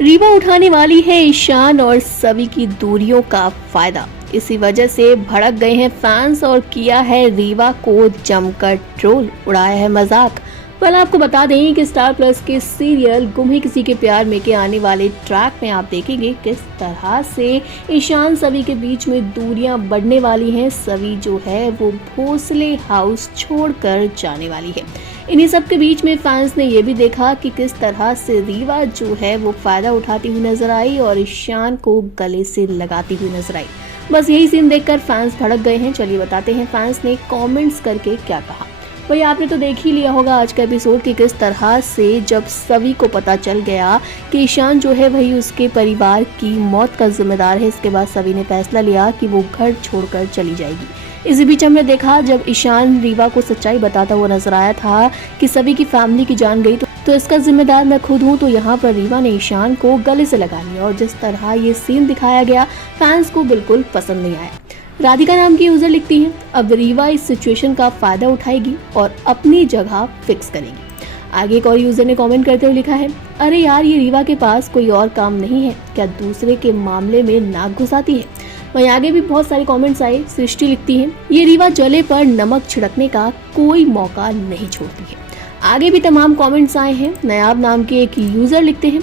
रीवा उठाने वाली है ईशान और सभी की दूरियों का फायदा। इसी वजह से भड़क गए हैं फैंस और किया है रीवा को जमकर ट्रोल, उड़ाया है मजाक। पहले आपको बता दें कि स्टार प्लस के सीरियल गुम है किसी के प्यार में के आने वाले ट्रैक में आप देखेंगे किस तरह से ईशान सभी के बीच में दूरियां बढ़ने वाली हैं। सभी जो है वो भोसले हाउस छोड़कर जाने वाली है। इन्हीं सब के बीच में फैंस ने ये भी देखा कि किस तरह से रीवा जो है वो फायदा उठाती हुई नजर आई और ईशान को गले से लगाती हुई नजर आई। बस यही सीन देखकर फैंस भड़क गए हैं। चलिए बताते हैं फैंस ने कमेंट्स करके क्या कहा। वही आपने तो देख ही लिया होगा आज का एपिसोड कि किस तरह से जब सभी को पता चल गया कि ईशान जो है वही उसके परिवार की मौत का जिम्मेदार है, इसके बाद सभी ने फैसला लिया कि वो घर छोड़कर चली जाएगी। इसी बीच हमने देखा जब ईशान रीवा को सच्चाई बताता हुआ नजर आया था कि सभी की फैमिली की जान गई तो इसका जिम्मेदार मैं खुद हूँ, तो यहाँ पर रीवा ने ईशान को गले से लगा लिया और जिस तरह ये सीन दिखाया गया फैंस को बिल्कुल पसंद नहीं आया। राधिका नाम की यूजर लिखती हैं, अब रीवा इस सिचुएशन का फायदा उठाएगी और अपनी जगह फिक्स करेगी। आगे एक और यूजर ने कमेंट करते हुए लिखा है, अरे यार ये रीवा के पास कोई और काम नहीं है क्या दूसरे के मामले में नाक घुसाती है। वहीं आगे भी बहुत सारे कमेंट्स आए। सृष्टि लिखती है, ये रीवा जले पर नमक छिड़कने का कोई मौका नहीं छोड़ती है। आगे भी तमाम कमेंट्स आए हैं। नयाब नाम के एक यूजर लिखते हैं,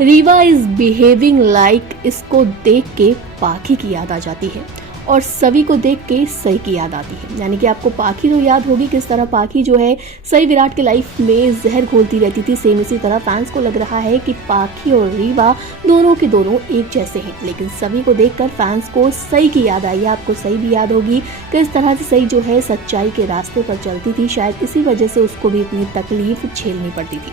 रीवा इज बिहेविंग लाइक, इसको देख के पाखी की याद आ जाती है और सभी को देख के सही की याद आती है। यानी कि आपको पाखी तो याद होगी किस तरह पाखी जो है सही विराट के लाइफ में जहर घोलती रहती थी। सेम इसी तरह फैंस को लग रहा है कि पाखी और रीवा दोनों के दोनों एक जैसे हैं, लेकिन सभी को देखकर फैंस को सही की याद आई। आपको सही भी याद होगी किस तरह से सही जो है सच्चाई के रास्ते पर चलती थी, शायद इसी वजह से उसको भी इतनी तकलीफ झेलनी पड़ती थी।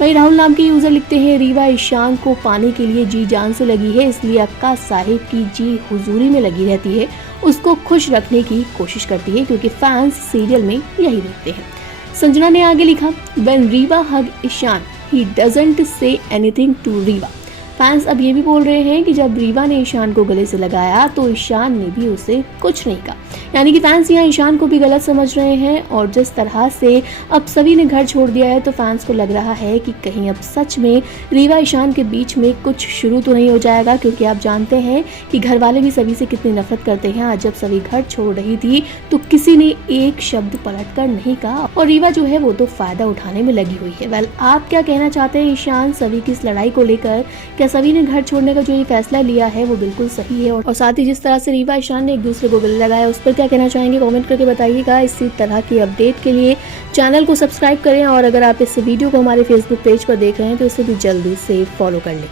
वही राहुल नाम के यूजर लिखते हैं, रीवा ईशान को पाने के लिए जी जान से लगी है, इसलिए अक्का साहिब की जी हुजूरी में लगी रहती है, उसको खुश रखने की कोशिश करती है क्योंकि फैंस सीरियल में यही देखते हैं। संजना ने आगे लिखा, when Riva hug Ishaan he doesn't say anything to Riva. Fans अब ये भी बोल रहे हैं कि जब रीवा ने ईशान को गले से लगाया तो ईशान ने भी उसे कुछ नहीं कहा। यानी कि फैंस यहाँ ईशान को भी गलत समझ रहे हैं और जिस तरह से अब सभी ने घर छोड़ दिया है तो फैंस को लग रहा है कि कहीं अब सच में रीवा ईशान के बीच में कुछ शुरू तो नहीं हो जाएगा, क्योंकि आप जानते हैं कि घर वाले भी सभी से कितनी नफरत करते हैं। आज जब सभी घर छोड़ रही थी तो किसी ने एक शब्द पलट कर नहीं कहा और रीवा जो है वो तो फायदा उठाने में लगी हुई है। वेल, आप क्या कहना चाहते हैं ईशान सभी की इस लड़ाई को लेकर? क्या सभी ने घर छोड़ने का जो ये फैसला लिया है वो बिल्कुल सही है? और साथ ही जिस तरह से रीवा ईशान ने एक दूसरे को गले लगाया उस पर क्या कहना चाहेंगे कमेंट करके बताइएगा। इसी तरह की अपडेट के लिए चैनल को सब्सक्राइब करें और अगर आप इस वीडियो को हमारे फेसबुक पेज पर देख रहे हैं तो इसे भी जल्दी से फॉलो कर लें।